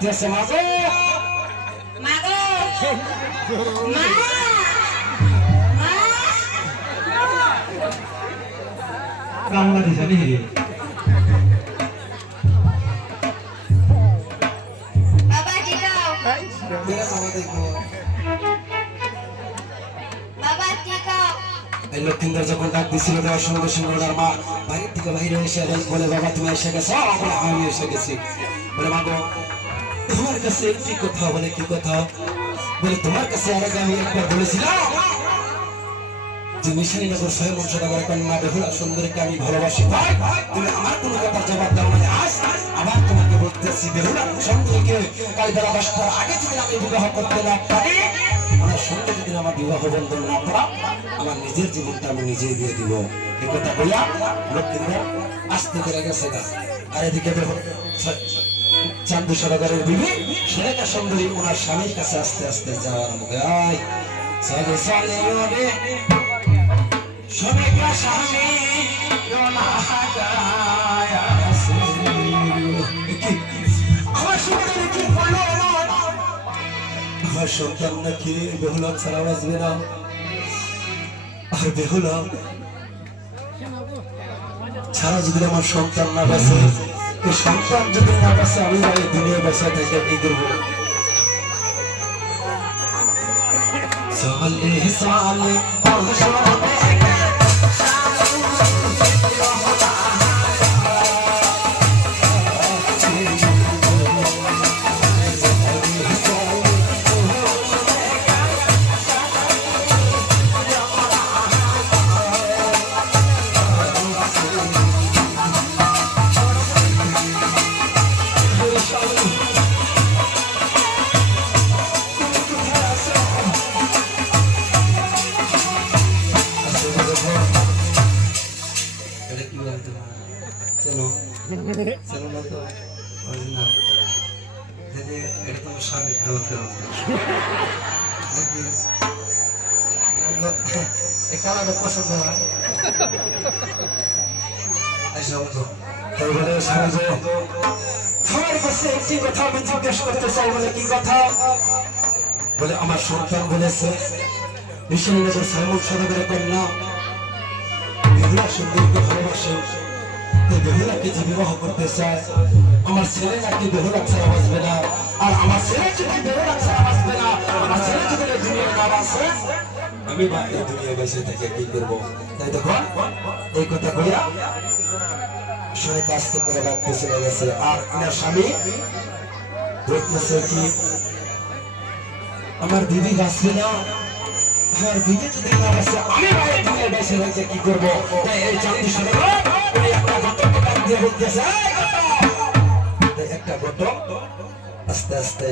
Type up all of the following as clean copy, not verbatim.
বলতেছে মাগো মাগো মা মা কান্না দিছে নি বাবা টিকাও মেরা খাওয়া দেখো বাবা টিকাও এই লক্ষিন্দর যখন ডাক দিছিল দেওয়ার সঙ্গে সঙ্গে ওনার মা বাড়ির থেকে বাইরে এসে বলে বাবা তুমি এসে গেছো বলে আমি এসে গেছি বলে মাগো তোমার কাছে কি কথা বলে কি কথা বলে তোমার কাছে আর আগে আমি একবার বলেছিলাম যে মিশালীনগর স্বয়ং সদাগরের কন্যা বেহুলা সুন্দরীকে আমি ভালোবাসি ভাই তুমি আমার কোনো কথার জবাব দাও না আজ আবার তোমাকে বলতেছি বেহুলা সুন্দরীকে কাল বেলা 10টার আগে যদি আমি বিবাহ করতে না পারি আমার সঙ্গে যদি আমার বিবাহ বন্ধন না করা আমার নিজের জীবনটা আমি নিজেই দিয়ে দিব এই কথা বইয়া লক্ষ্মীন্দর আস্তে করে গেছে না আর এদিকে চান্দু সদাগরের বিবি সুলেখা সুন্দরী ওনার স্বামীর কাছে আস্তে আস্তে যাওয়ার মুখে আয় চলে চলে ওরে সুলেখা স্বামী আমার সুন্দরী কি বলো আমার সন্তান নাকি বেহুলা ছাড়া বাঁচবে না আর বেহুলা ছাড়া যদি আমার সন্তান না বাঁচে এই সন্তান যদি না বাঁচে আমি এই দুনিয়া বাঁচা থেকে কি করবো সালে সালে পছন্দ হয় আমার কাছে একটি কথা আমি জিজ্ঞেস করতে চাই বলে কি কথা বলে আমার সন্তান বলেছে মিশালীনগর স্বয়ং সদাগরের কন্যা বেহুলা সুন্দরীকে ভালোবাসে বেহুলাকে যে বিবাহ করতে চায় আমার ছেলে নাকি বেহুলা ছাড়া বাঁচবে না আর আমার ছেলে যদি বেহুলা ছাড়া বাঁচবে না আমার ছেলে যদি দুনিয়া না বাঁচে আমি বা এই দুনিয়া বেঁচে থেকে কি করবো তাই দেখো এই কথা বলিয়া শুনে কাজতে করে রাখতে চলে গেছে আর আমার স্বামী বলতেছে কি আমার দিদি বাঁচবে না আমার দিদি যদি না বাঁচে আমি বা এই দুনিয়া বেঁচে থেকে কি করবো তাই এই চাঁদি সদাগর একটা ঘটক আস্তে আস্তে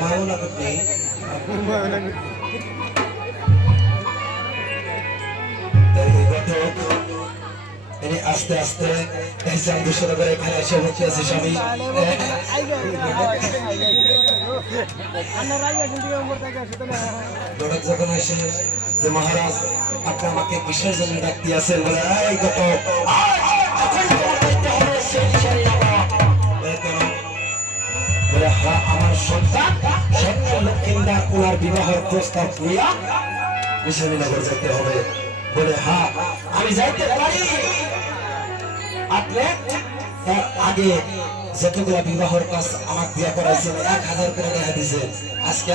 মাওনা করতে আস্তে আস্তে চাঁদি সদাগর এখানে এসে বসে আছে স্বামী যখন এসে যে মহারাজ আপনি আমাকে কিসের জন্য ডাক দিয়েছেন বলে এই কত বলে হ্যাঁ আমার সন্তান লক্ষ্মীন্দর ওনার বিবাহের প্রস্তাব নিয়ে মিশালীনগর যেতে হবে বলে হ্যাঁ আমি যাইতে পারি আপনি আগে যতগুলা বিবাহের কাজ আমার বিয়ে করাইছেন 1000 করে টাকা দিছে আজকে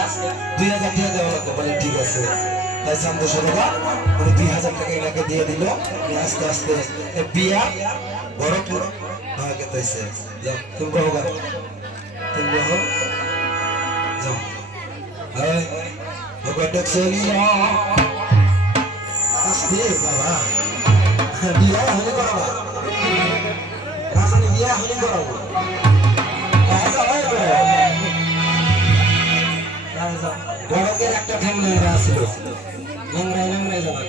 2000 টাকা দেওয়া লাগবে বলে ঠিক আছে তাই চান্দু সদাগর 2000 টাকা এনাকে দিয়ে দিল আস্তে আস্তে বিয়া বড় পুরো ভাগে তাইছে যাও তুমি বাবা তুমি বাবা যাও আরে ভগবান চলিয়া আস্তে বাবা বিয়া হলে করবা রাজনী বিয়া হলে করবা বড়কের একটা ঠ্যাং ল্যাংরা আছিল ল্যাংরায় ল্যাংরায় যাবার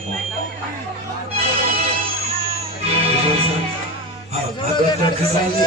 ভাগবত খিসাইলি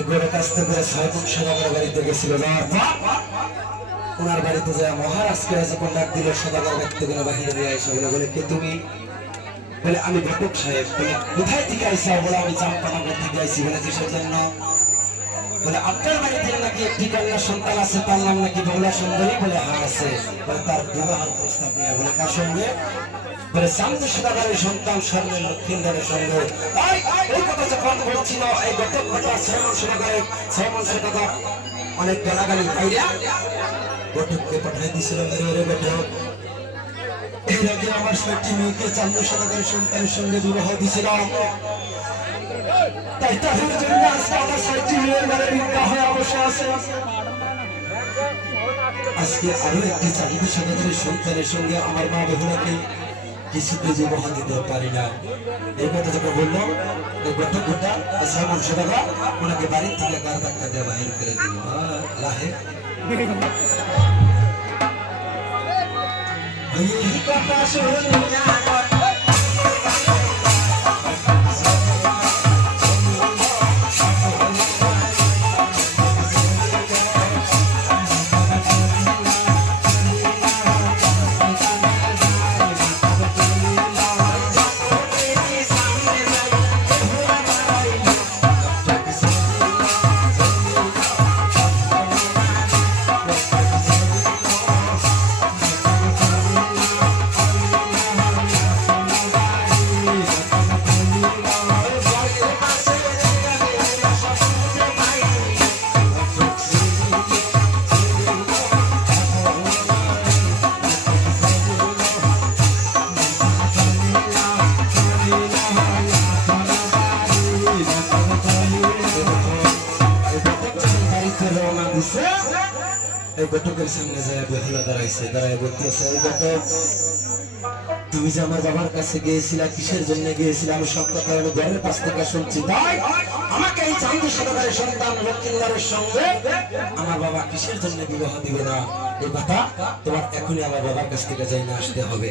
একবারে কাছতে করে 6 সদাগর বাড়িতে গেছিল যাওয়ার পর ওনার বাড়িতে যায় মহারাজকে যখন ডাক দিল সদাগর ব্যক্তি কোনো বাহিরে দিয়ে আইসা বলে কে তুমি? বলে আমি ঘটক সাহেব। বলে কোথায় থেকে আইসা? বলে আমি চাম্পানগর থেকে আইসি। বলে কিসের জন্য? বলে আপনার বাড়িতে নাকি একটি কন্যা সন্তান আছে, তার নাম নাকি বহুলা সুন্দরী। বলে হ্যাঁ আছে। বলে তার বিবাহের প্রস্তাব নিয়ে। বলে কার সঙ্গে? বলে চান্দু সদাগরের সন্তান স্বর্ণের লক্ষ্মীন্দরের সঙ্গে। এই কথা যখন বলছিল এই ঘটক কথা ছয়মন সদাগর অনেক গালাগালি পাইরা ঘটককে পাঠিয়ে দিছিল, মেরে ঘটক এর আগে আমার 6টি মেয়েকে চান্দু সদাগরের সন্তানের সঙ্গে বিবাহ দিয়েছিলাম, তাই তাদের জন্য আজকে আমার 6টি মেয়ের ঘরে বিবাহ হয়ে অবশ্য আছে। আজকে আরো একটি চান্দু সদাগরের সন্তানের সঙ্গে আমার মা বেহুলাকে কিছুতে বিবাহ দিতে পারি না। এই কথা যখন বললো ঘটক ঘটা ছয়মন সদাগর ওনাকে বাড়ির থেকে গার ধাক্কা দিয়ে বাহির করে দিল। রাহে এই কথা শুনিয়া ঘটকের সামনে যায় বেহুলা দাঁড়াইছে, দাঁড়ায় বলতেছে ঘটক তুমি যে আমার বাবার কাছে গিয়েছিলা কিসের জন্য গিয়েছিলা? আমি সব কথা আমি ঘরের পাশ থেকে শুনছি, তাই আমাকে এই চান্দু সদাগরের সন্তান লক্ষ্মীন্দরের সঙ্গে আমার বাবা কিসের জন্য বিবাহ দিবে না? এই কথা তোমার এখনই আমার বাবার কাছ থেকে যাই না আসতে হবে।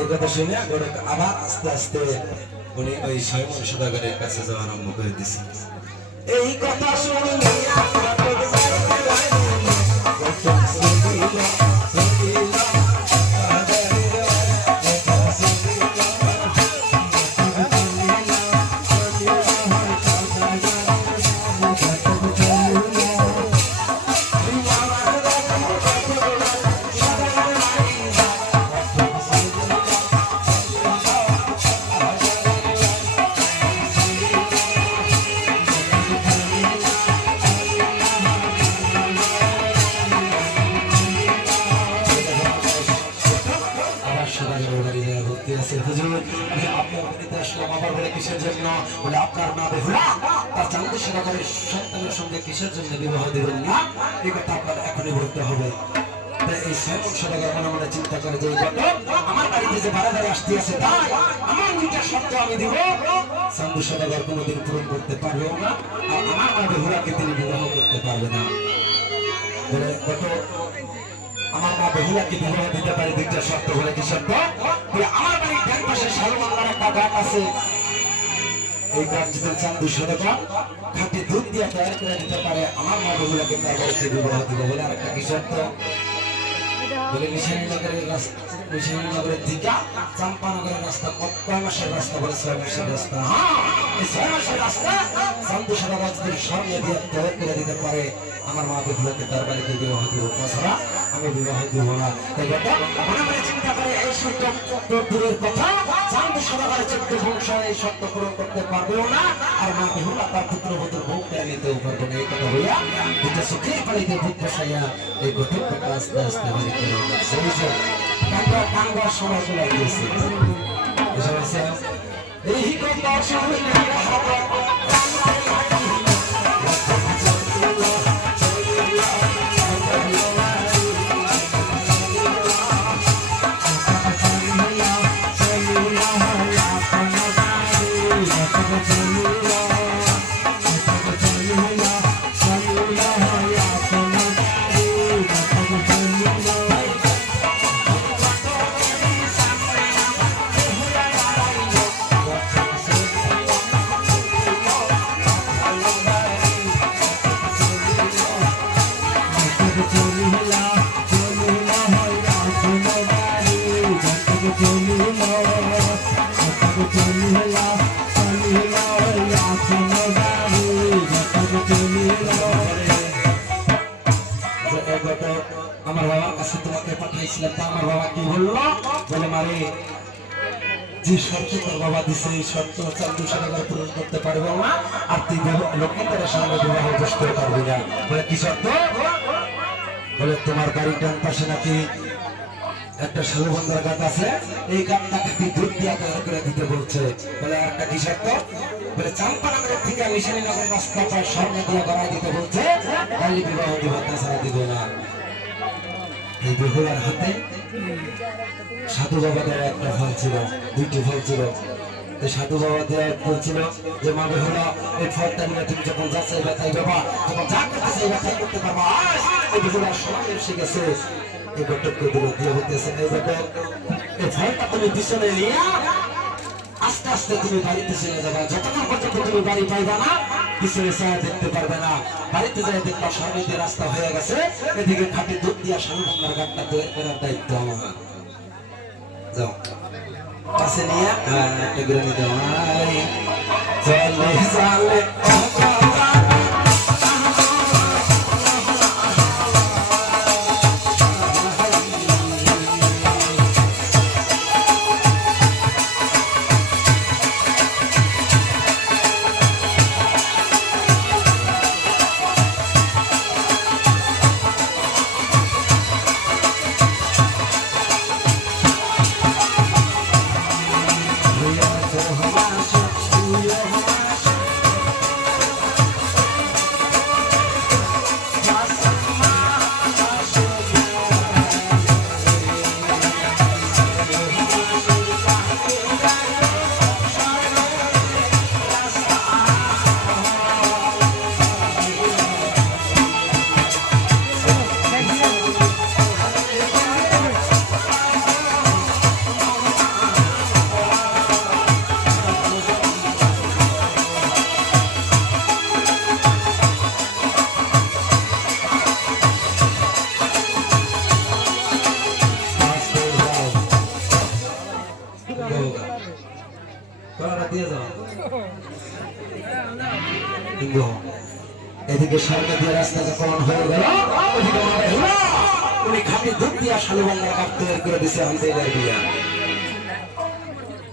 এই কথা শুনে ঘটক আবার আস্তে আস্তে উনি ওই ছয়মন সদাগরের কাছে যাওয়া আরম্ভ করে দিছে। এই কথা শুনে আপনার মা বেহুলা তার চান্দু সদাগরের সন্তানের সঙ্গে কিসের জন্য বিবাহ দেবেন না? এই কথা আপনার এখনই বলতে হবে। এই ছয়মন সদাগর মনে মনে চিন্তা করে যে আমার বাড়িতে যে বাড়াবাড়ি আসতে আছে, তাই আমার দুইটা শর্ত আমি দিব, চান্দু সদাগর কোনোদিন পূরণ করতে পারবে না, আর আমার মা বেহুলাকে তিনি বিবাহ করতে পারবে না। বলে কত আমার মা বেহুলাকে বিবাহ দিতে পারে দুইটা শর্ত। বলে কি শর্ত? আমার বাড়ির ডান পাশে শালমান্দার একটা গাছ আছে, এই গাছ যদি চান্দু সদাগর খাঁটি দুধ দিয়ে তৈরি করে দিতে পারে আমার মা বেহুলাকে তার বাড়িতে বিবাহ দিব। বলে আর একটা কি শর্ত? বলে নিশানীনগরের দিকে চাম্পানগরের রাস্তা কয় মাসের রাস্তা বলে 6 মাসের রাস্তা। হ্যাঁ, এই 6 মাসের রাস্তা শান্ত সারা রাজদের সামনে দিয়ে তৈরি করে দিতে পারে। আমার মা বিপ্লবকে তার বাড়িতে বিবাহ দিব, তাছাড়া আমি বিবাহ দিব না। তাই বেটা মনে মনে চিন্তা করে এই সত্য দূরের কথা, শান্ত সারা বাড়ি চোদ্দ বংশ এই সত্য পূরণ করতে পারবেও না, আর মা বিহুলা তার পুত্রবধূর বউকে নিতেও পারবো না। এই কথা হইয়া দুটো চোখের পানিতে বুক বসাইয়া এই গঠনটাকে আস্তে আস্তে বাড়ি করে কাঙ্গার সময় চলে গিয়েছে। এই কাঙ্গার সময় আমার বাবার কাছে তোমাকে পাঠিয়েছিলাম। তা আমার বাবা কি বললো বলে, মারে যে শর্ত তোর বাবা দিছে এই শর্ত চান্দু সারা পূরণ করতে পারবে না, আর তুই লক্ষ্মীদের সঙ্গে বিবাহ বসতে পারবি না। বলে কি শর্ত? বলে তোমার বাড়ির ডান পাশে নাকি একটা শালবন্ধার গাছ আছে, এই গাছটাকে তুই দুধ দিয়া তৈরি করে দিতে বলছে। বলে একটা কি শর্ত? বলে চাম্পানগরের থেকে নিশানীনগরের রাস্তা পায় স্বর্ণ দিয়ে গড়াই দিতে বলছে, তাহলে বিবাহ দিব, তাছাড়া দিব না। এই বেহুলার হাতে সাধু বাবা দেওয়া একটা ফল ছিল, 2টি ফল ছিল। সাধু বাবা দেওয়া বলছিল যে মা বেহুলা এই ফলটা নিয়ে তুমি যখন যাচাই ব্যথাই বাবা, যখন যা করতেছে এই ব্যথাই করতে পারবা। এই বেহুলার সময় এসে গেছে, এই ঘটককে দিল দিয়ে হতেছে এই ঘটক, এই ফলটা তুমি পিছনে নিয়ে আস্তে আস্তে তুমি বাড়িতে চলে যাবা। যতক্ষণ পর্যন্ত তুমি বাড়ি পাইবা না, পিছনে ছায়া দেখতে পারবে না। বাড়িতে যাই দেখবা সামনে দিয়ে রাস্তা হয়ে গেছে, এদিকে খাটে দুধ দিয়া শালবন্ধার গাছটা তৈরি করার দায়িত্ব আমার। যাও কাছে নিয়ে একটা করে নিতে চলে চলে এদিকে সামনে দিয়ে রাস্তা যখন হয়ে গেল, ওদিকে উনি খাটি দুধ দিয়া শালবন্ধার কাঠ তৈরি করে দিছে। আমি বিয়া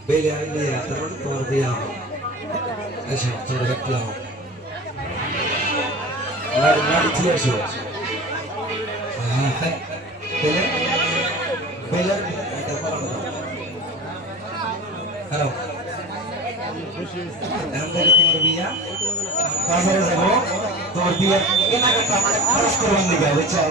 বেলে বিয়া তারপরে তোমার বিয়া এসে তোর দেখলাম নাড়ি ছিল এসো। হ্যাঁ বেলে বেলে হ্যালো তোমার বিয়া বাজারে যাবো, তোমার বিয়ের কেনাকাটা মানে খরচ করবার দিকে বুঝছো।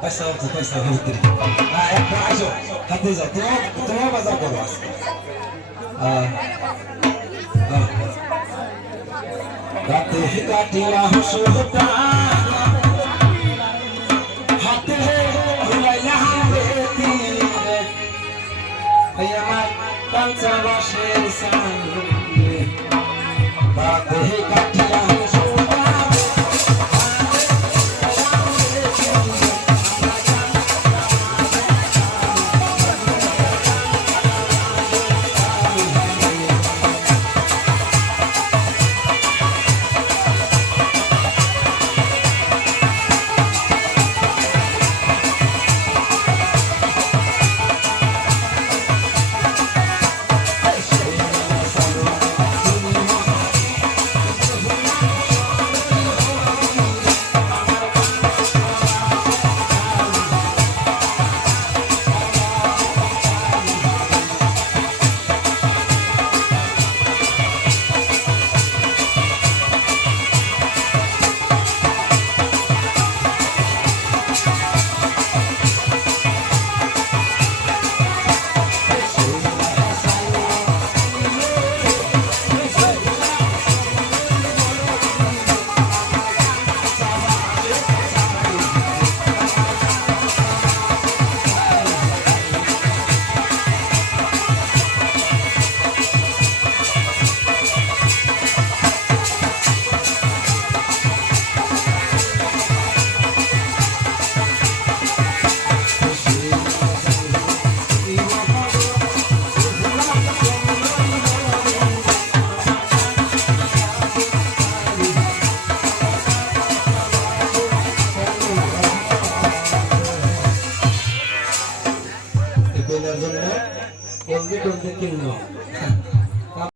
পয়সা পয়সা একটা আসো হাতে যাও, তোমার বাজার করবো। রাতে কাটিলা হাসোটা হাতে ভুলাইলা হাতে কাঁচা বাঁশের চাল